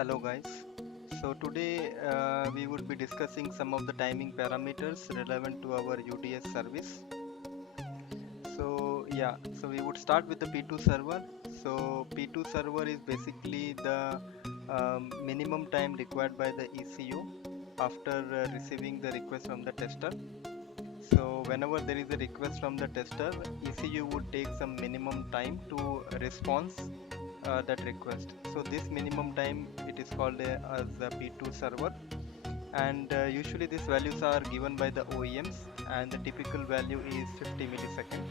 Hello guys. So today we would be discussing some of the timing parameters relevant to our UDS service. So we would start with the P2 server. So P2 server is basically the minimum time required by the ECU after receiving the request from the tester. So whenever there is a request from the tester, ECU would take some minimum time to respond that request. So this minimum time, it is called as the P2 server, and usually these values are given by the OEMs, and the typical value is 50 milliseconds.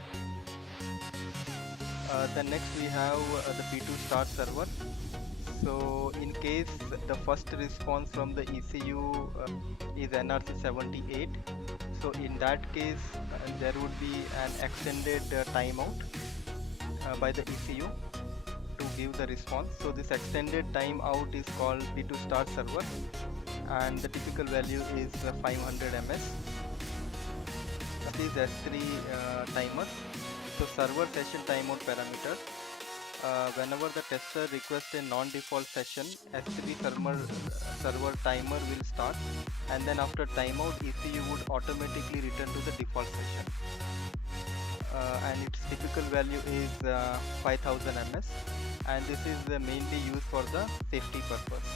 Then next we have the P2 start server. So in case the first response from the ECU is NRC 78, so in that case there would be an extended timeout by the ECU to give the response. So this extended timeout is called P2 start server, and the typical value is 500 ms. This is S3 timer. So server session timeout parameters. Whenever the tester requests a non-default session, S3 server timer will start, and then after timeout, ECU would automatically return to the default session. And its typical value is 5000 ms, and this is mainly used for the safety purpose.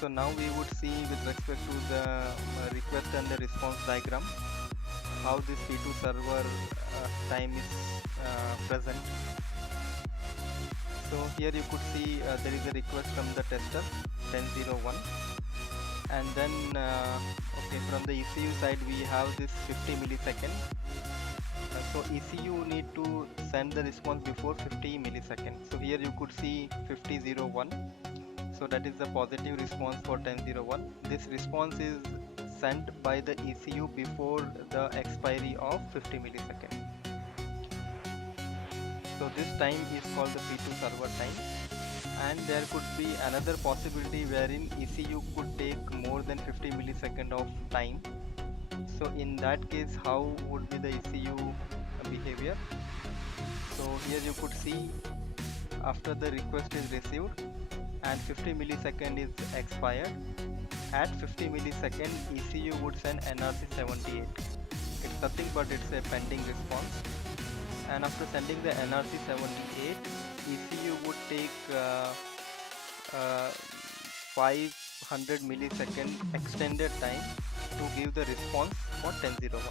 So now we would see, with respect to the request and the response diagram, how this P2 server time is present. So here you could see there is a request from the tester 1001, and then from the ECU side we have this 50 millisecond. So ECU need to send the response before 50 milliseconds. So here you could see 5001. So that is the positive response for 1001. This response is sent by the ECU before the expiry of 50 milliseconds. So this time is called the P2 server time, and there could be another possibility wherein ECU could take more than 50 milliseconds of time. So in that case, how would be the ECU behavior? So here you could see, after the request is received and 50 millisecond is expired, at 50 millisecond ECU would send NRC 78. It's nothing but it's a pending response, and after sending the NRC 78, ECU would take 500 millisecond extended time to give the response for 1001.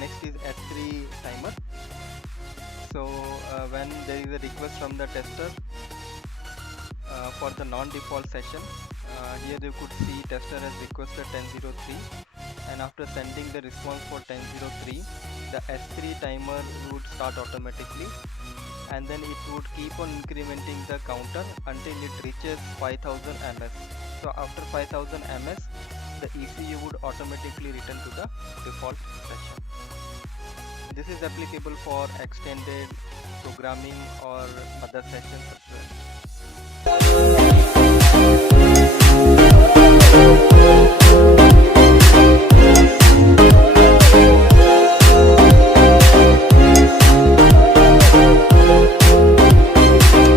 Next is S3 timer. So when there is a request from the tester for the non-default session, here you could see tester has requested 1003, and after sending the response for 1003, the S3 timer would start automatically, and then it would keep on incrementing the counter until it reaches 5000 ms. So after 5000 ms, the ECU would automatically return to the default session. This is applicable for extended programming or other sessions as well.